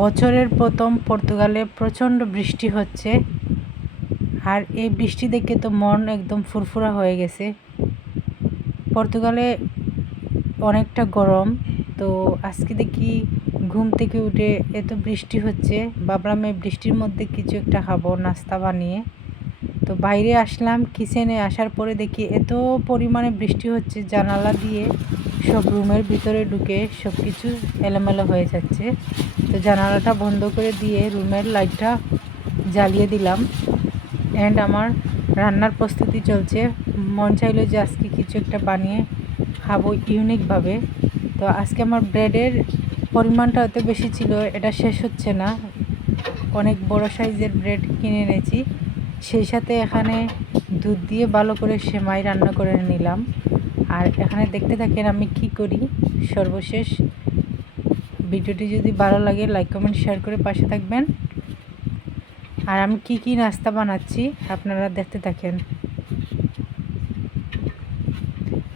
বছরের প্রথম পর্তুগালে প্রচণ্ড বৃষ্টি হচ্ছে, আর এই বৃষ্টি দেখে তো মন একদম ফুরফুরা হয়ে গেছে। পর্তুগালে অনেকটা গরম, তো আজকে দেখি ঘুম থেকে উঠে এত বৃষ্টি হচ্ছে, ভাবলাম এই বৃষ্টির মধ্যে কিছু একটা খাবো নাস্তা বানিয়ে। তো বাইরে আসলাম, কিচেনে আসার পরে দেখি এত পরিমাণে বৃষ্টি হচ্ছে, জানালা দিয়ে সব রুমের ভিতরে ঢুকে সব কিছু এলোমেলো হয়ে যাচ্ছে। তো জানালাটা বন্ধ করে দিয়ে রুমের লাইটটা জ্বালিয়ে দিলাম, অ্যান্ড আমার রান্নার প্রস্তুতি চলছে। মন চাইলো যে আজকে কিছু একটা বানিয়ে খাবো ইউনিকভাবে। তো আজকে আমার ব্রেডের পরিমাণটা অত বেশি ছিল, এটা শেষ হচ্ছে না। অনেক বড় সাইজের ব্রেড কিনে এনেছি, সেই সাথে এখানে দুধ দিয়ে ভালো করে সেমাই রান্না করে নিলাম। আর এখানে দেখতে থাকেন আমি কি করি সর্বশেষ। ভিডিওটি যদি ভালো লাগে লাইক কমেন্ট শেয়ার করে পাশে থাকবেন। আর আমি কি নাস্তা বানাচ্ছি আপনারা দেখতে থাকেন।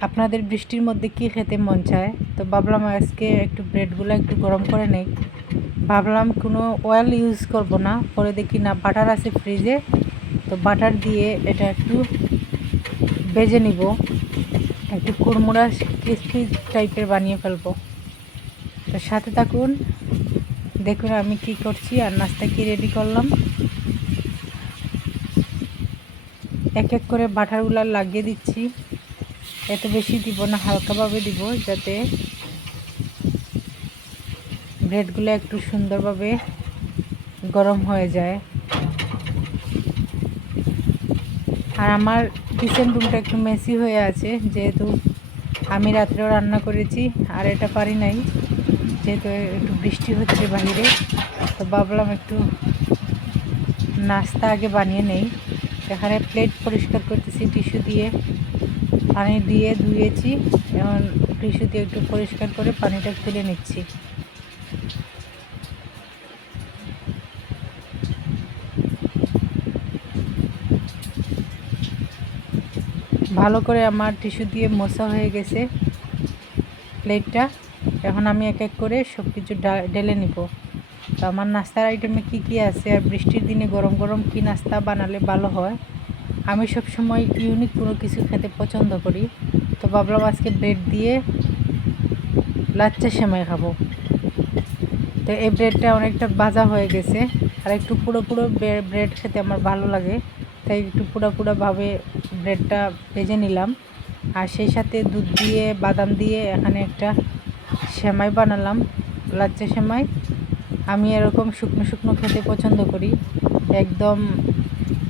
আপনাদের বৃষ্টির মধ্যে কি খেতে মন চায়? তো ভাবলাম আজকে একটু ব্রেডগুলো একটু গরম করে নেই। ভাবলাম কোনো অয়েল ইউজ করব না, পরে দেখি না বাটার আছে ফ্রিজে, তো বাটার দিয়ে এটা একটু ভেজে নিব, একটু কুড়মুড়া ক্রিস্পি টাইপের বানিয়ে ফেলবো। তো সাথে থাকুন, দেখুন আমি কি করছি আর নাস্তা কি রেডি করলাম। এক এক করে বাটারগুলো লাগিয়ে দিচ্ছি, এত বেশি দিব না, হালকাভাবে দিব যাতে ব্রেডগুলো একটু সুন্দরভাবে গরম হয়ে যায়। আর আমার কিচেন রুমটা একটু মেসি হয়ে আছে, যেহেতু আমি রাত্রেও রান্না করেছি আর এটা পারি নাই, যেহেতু একটু বৃষ্টি হচ্ছে বাইরে। তো ভাবলাম একটু নাস্তা আগে বানিয়ে নেই। এখানে প্লেট পরিষ্কার করতেছি টিস্যু দিয়ে, পানি দিয়ে ধুয়েছি, এখন টিস্যু দিয়ে একটু পরিষ্কার করে পানিটা তুলে নিচ্ছি। ভালো করে আমার টিস্যু দিয়ে মোছা হয়ে গেছে প্লেটটা। এখন আমি এক এক করে সব কিছু ঢেলে নিব। তো আমার নাস্তার আইটেমে কি আছে, আর বৃষ্টির দিনে গরম গরম কি নাস্তা বানালে ভালো হয়, আমি সব সময় ইউনিক কোনো কিছু খেতে পছন্দ করি। তো ভাবলাম আজকে ব্রেড দিয়ে লাচ্চা সেমাই খাবো। তো এই ব্রেডটা অনেকটা ভাজা হয়ে গেছে, আর একটু পুরো ব্রেড খেতে আমার ভালো লাগে, তাই একটু পুরোভাবে ব্রেডটা ভেজে নিলাম। আর সেই সাথে দুধ দিয়ে বাদাম দিয়ে এখানে একটা সেমাই বানালাম, লাচ্চা সেমাই। আমি এরকম শুকনো শুকনো খেতে পছন্দ করি, একদম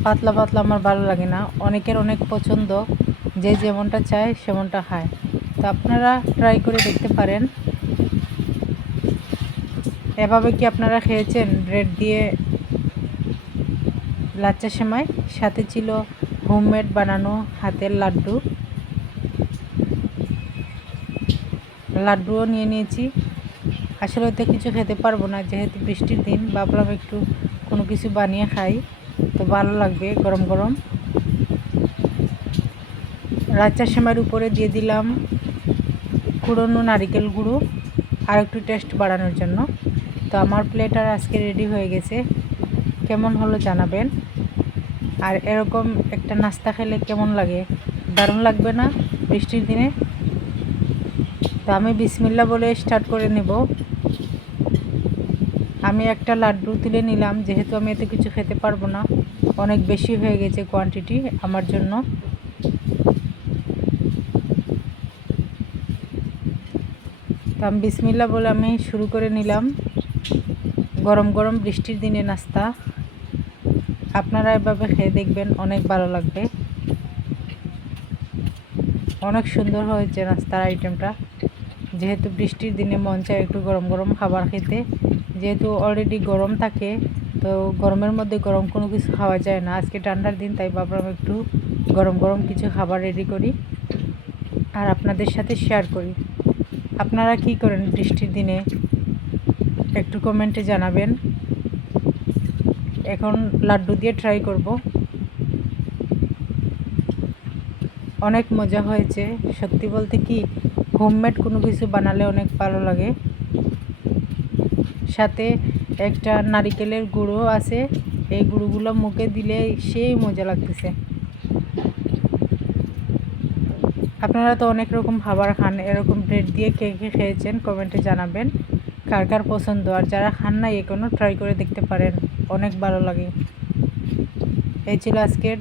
পাতলা পাতলা আমার ভালো লাগে না। অনেকের অনেক পছন্দ, যে যেমনটা চায় সেমনটা খায়। তো আপনারা ট্রাই করে দেখতে পারেন। এভাবে কি আপনারা খেয়েছেন ব্রেড দিয়ে লাচ্চা সেমাই? সাথে ছিল হোমমেড বানানো হাতের লাড্ডুও নিয়ে নিয়েছি। আসলে তো কিছু খেতে পারবো না, যেহেতু বৃষ্টির দিন, ভাবলাম একটু কোনো কিছু বানিয়ে খাই, তো ভালো লাগবে গরম গরম। লাচ্চা সেমাইয়ের উপরে দিয়ে দিলাম কুড়নো নারিকেল গুঁড়ো, আর একটু টেস্ট বাড়ানোর জন্য। তো আমার প্লেট আর আজকে রেডি হয়ে গেছে, কেমন হলো জানাবেন। আর এরকম একটা নাস্তা খেলে কেমন লাগে, দারুণ লাগবে না বৃষ্টির দিনে? তো আমি বিসমিল্লাহ বলে স্টার্ট করে নেব। আমি একটা লাড্ডু তুলে নিলাম, যেহেতু আমি এত কিছু খেতে পারবো না, অনেক বেশি হয়ে গেছে কোয়ান্টিটি আমার জন্য। তো আমি বিসমিল্লাহ বলে আমি শুরু করে নিলাম গরম গরম বৃষ্টির দিনে নাস্তা। আপনারা এভাবে খেয়ে দেখবেন, অনেক ভালো লাগবে। অনেক সুন্দর হয়েছে নাস্তার আইটেমটা, যেহেতু বৃষ্টির দিনে মন চায় একটু গরম গরম খাবার খেতে। যেহেতু অলরেডি গরম থাকে, তো গরমের মধ্যে গরম কোনো কিছু খাওয়া যায় না, আজকে ঠান্ডার দিন, তাই ভাবলাম একটু গরম গরম কিছু খাবার রেডি করি আর আপনাদের সাথে শেয়ার করি। আপনারা কি করেন বৃষ্টির দিনে একটু কমেন্টে জানাবেন। এখন লাড্ডু দিয়ে ট্রাই করব। অনেক মজা হয়েছে, সত্যি বলতে কি হোমমেড কোনো কিছু বানালে অনেক ভালো লাগে। সাথে একটা নারিকেলের গুঁড়ো আছে, এই গুঁড়োগুলো মুখে দিলে সেই মজা লাগতেছে। আপনারা তো অনেক রকম খাবার খান, এরকম ব্রেড দিয়ে কে কে খেয়েছেন কমেন্টে জানাবেন কার কার পছন্দ। আর যারা খান না এখনও ট্রাই করে দেখতে পারেন, অনেক ভালো লাগে। এই ছিল আজকের